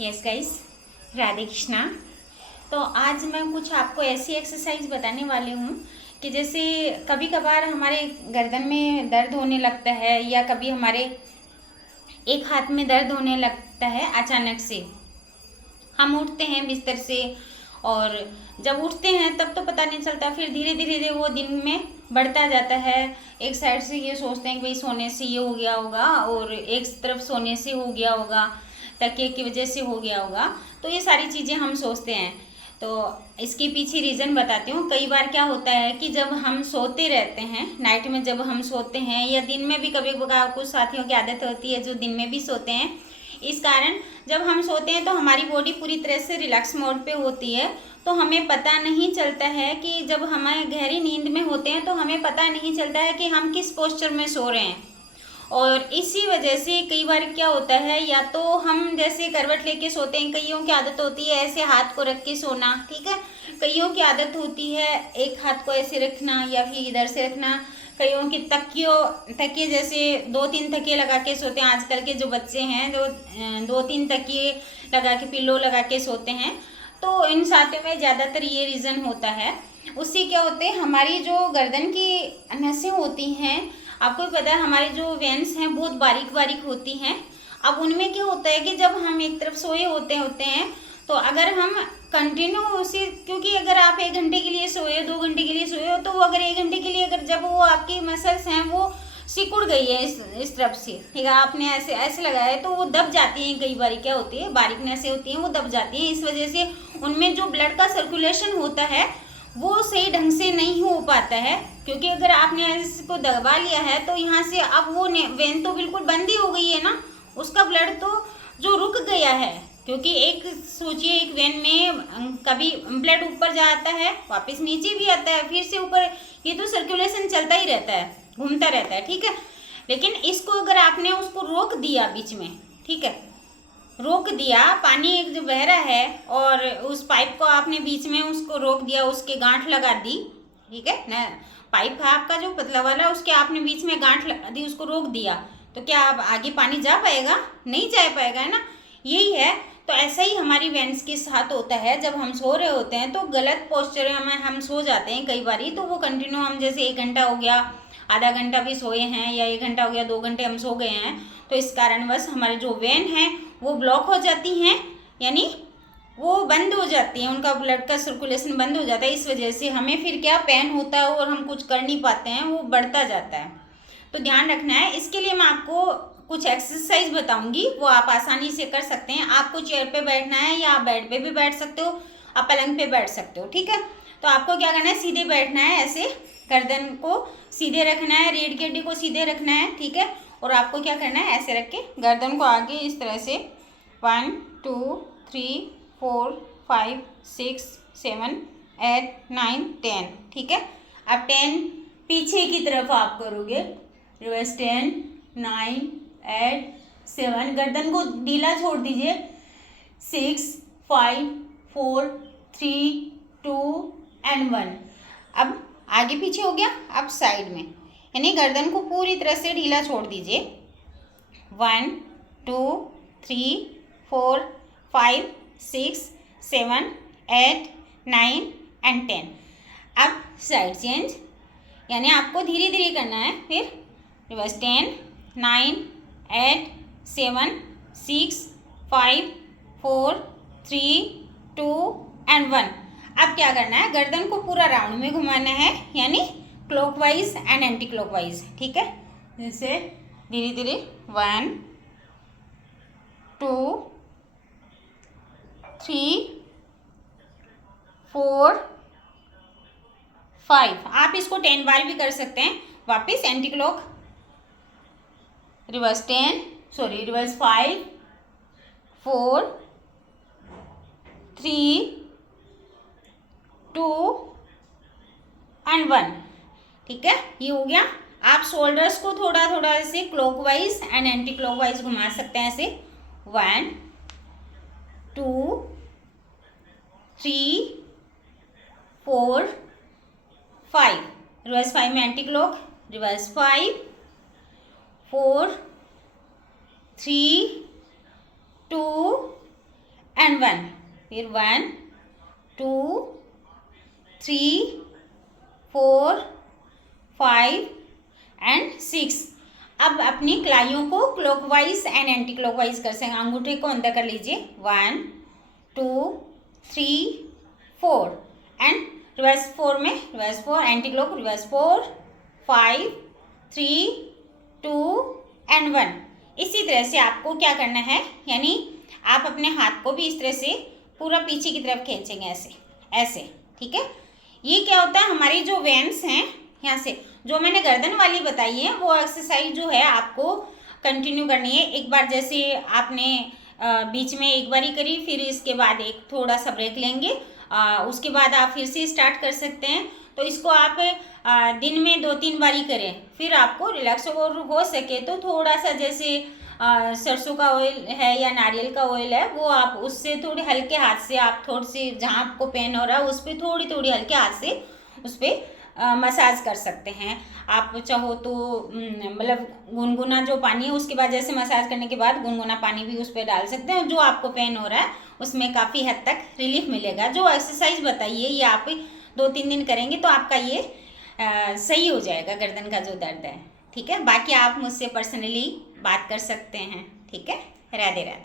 Yes guys, Radhe Krishna. तो आज मैं कुछ आपको ऐसी एक्सरसाइज बताने वाली हूँ कि जैसे कभी कभार हमारे गर्दन में दर्द होने लगता है या कभी हमारे एक हाथ में दर्द होने लगता है। अचानक से हम उठते हैं बिस्तर से और जब उठते हैं तब तो पता नहीं चलता, फिर धीरे धीरे वो दिन में बढ़ता जाता है। एक साइड से ये सोचते हैं कि भाई सोने से ये हो गया होगा और एक तरफ सोने से हो गया होगा, तकिए की वजह से हो गया होगा। तो ये सारी चीज़ें हम सोचते हैं। तो इसके पीछे रीज़न बताती हूँ। कई बार क्या होता है कि जब हम सोते रहते हैं, नाइट में जब हम सोते हैं या दिन में भी, कभी कभार कुछ साथियों की आदत होती है जो दिन में भी सोते हैं। इस कारण जब हम सोते हैं तो हमारी बॉडी पूरी तरह से रिलैक्स मोड पे होती है, तो हमें पता नहीं चलता है कि जब हमें गहरी नींद में होते हैं तो हमें पता नहीं चलता है कि हम किस पोस्चर में सो रहे हैं। और इसी वजह से कई बार क्या होता है, या तो हम जैसे करवट लेके सोते हैं, कईयों की आदत होती है ऐसे हाथ को रख के सोना, ठीक है। कईयों की आदत होती है एक हाथ को ऐसे रखना या फिर इधर से रखना। कईयों की तकिए जैसे 2-3 तकिए लगा के सोते हैं। आजकल के जो बच्चे हैं जो 2-3 तकिए लगा के, पिल्लो लगा के सोते हैं। तो इन साथियों में ज़्यादातर ये रीज़न होता है। उससे क्या होते हैं, हमारी जो गर्दन की नसें होती हैं, आपको भी पता है हमारी जो वेन्स हैं बहुत बारीक बारीक होती हैं। अब उनमें क्या होता है कि जब हम एक तरफ सोए होते हैं तो अगर हम कंटिन्यू उसी, क्योंकि अगर आप 1 घंटे के लिए सोए, 2 घंटे के लिए सोए हो, तो वो अगर 1 घंटे के लिए अगर जब वो आपकी मसल्स हैं वो सिकुड़ गई है इस तरफ से, ठीक है, आपने ऐसे ऐसे लगाया है, तो वो दब जाती हैं। कई बार क्या होती है, बारीक नसें होती हैं वो दब जाती हैं। इस वजह से उनमें जो ब्लड का सर्कुलेशन होता है वो सही ढंग से नहीं हो पाता है। क्योंकि अगर आपने इसको दबा लिया है तो यहाँ से अब वो वेन तो बिल्कुल बंद ही हो गई है ना, उसका ब्लड तो जो रुक गया है। क्योंकि एक सोचिए, एक वेन में कभी ब्लड ऊपर जाता है, वापस नीचे भी आता है, फिर से ऊपर, ये तो सर्कुलेशन चलता ही रहता है, घूमता रहता है, ठीक है। लेकिन इसको अगर आपने उसको रोक दिया बीच में, ठीक है, रोक दिया, पानी एक जो बह रहा है और उस पाइप को आपने बीच में उसको रोक दिया, उसके गांठ लगा दी, ठीक है ना। पाइप है आपका जो पतला वाला, उसके आपने बीच में गांठ लगा दी, उसको रोक दिया, तो क्या अब आगे पानी जा पाएगा? नहीं जा पाएगा, है ना। यही है। तो ऐसा ही हमारी वेन्स के साथ होता है। जब हम सो रहे होते हैं तो गलत पोस्चर में हम सो जाते हैं कई बारी। तो वो कंटिन्यू, हम जैसे 1 घंटा हो गया, आधा घंटा भी सोए हैं, या 1 घंटा हो गया, 2 घंटे हम सो गए हैं, तो इस कारणवश हमारे जो वेन है वो ब्लॉक हो जाती हैं, यानी वो बंद हो जाती हैं, उनका ब्लड का सर्कुलेशन बंद हो जाता है। इस वजह से हमें फिर क्या पेन होता है और हम कुछ कर नहीं पाते हैं, वो बढ़ता जाता है। तो ध्यान रखना है। इसके लिए मैं आपको कुछ एक्सरसाइज बताऊंगी, वो आप आसानी से कर सकते हैं। आपको चेयर पे बैठना है या आप बेड पे भी बैठ सकते हो, आप पलंग पे बैठ सकते हो, ठीक है। तो आपको क्या करना है, सीधे बैठना है, ऐसे गर्दन को सीधे रखना है, रीढ़ की हड्डी को सीधे रखना है, ठीक है। और आपको क्या करना है, ऐसे रख के गर्दन को आगे इस तरह से 1 2 3 4 5 6 7 8 9 10, ठीक है। अब 10 पीछे की तरफ आप करोगे, रिवर्स 10 9 8 7, गर्दन को ढीला छोड़ दीजिए, 6 5 4 3 2 एंड 1। अब आगे पीछे हो गया। अब साइड में, यानी गर्दन को पूरी तरह से ढीला छोड़ दीजिए, 1 2 3 4 5 6 7 8 9 एंड 10। अब साइड चेंज, यानी आपको धीरे धीरे करना है। फिर रिवर्स 10 9 8 7 6 5 4 3 2 एंड 1। अब क्या करना है, गर्दन को पूरा राउंड में घुमाना है, यानी क्लॉकवाइज एंड एंटी क्लॉकवाइज, ठीक है। जैसे धीरे धीरे 1 2 3 4 5। आप इसको 10 बार भी कर सकते हैं। वापस एंटी क्लॉक, रिवर्स 5 4 3 2 एंड 1, ठीक है। ये हो गया। आप शोल्डर्स को थोड़ा थोड़ा ऐसे क्लॉकवाइज एंड एंटी क्लॉकवाइज घुमा सकते हैं, ऐसे 1 2 3 4 5, रिवर्स 5 में एंटी क्लॉक, रिवर्स 5 4 3 2 एंड 1, फिर 1 2 3 4 5 एंड 6। अब अपनी कलाइयों को क्लॉकवाइज एंड एंटी क्लॉकवाइज कर सकते हैं। अंगूठे को अंदर कर लीजिए, 1 2 3 4 एंड रिवर्स 4 में reverse 4, anti clock reverse 4 5 3 2 and 1। इसी तरह से आपको क्या करना है, यानी आप अपने हाथ को भी इस तरह से पूरा पीछे की तरफ खींचेंगे, ऐसे ऐसे, ठीक है। ये क्या होता है, हमारी जो वेन्स हैं यहाँ से, जो मैंने गर्दन वाली बताई है, वो एक्सरसाइज जो है आपको कंटिन्यू करनी है। एक बार जैसे आपने बीच में एक बारी करी, फिर इसके बाद एक थोड़ा सा ब्रेक लेंगे, उसके बाद आप फिर से स्टार्ट कर सकते हैं। तो इसको आप दिन में 2-3 बारी करें, फिर आपको रिलैक्स और हो सके तो थोड़ा सा जैसे सरसों का ऑयल है या नारियल का ऑयल है, वो आप उससे थोड़े हल्के हाथ से आप थोड़ी सी, जहाँ आपको पेन हो रहा है उस पर थोड़ी थोड़ी हल्के हाथ से उस पर मसाज कर सकते हैं। आप चाहो तो मतलब गुनगुना जो पानी है उसके बाद जैसे मसाज करने के बाद गुनगुना पानी भी उस पर डाल सकते हैं। जो आपको पेन हो रहा है उसमें काफ़ी हद तक रिलीफ मिलेगा। जो एक्सरसाइज बताइए ये आप 2-3 दिन करेंगे तो आपका ये सही हो जाएगा, गर्दन का जो दर्द है, ठीक है। बाकी आप मुझसे पर्सनली बात कर सकते हैं, ठीक है। राधे राधे।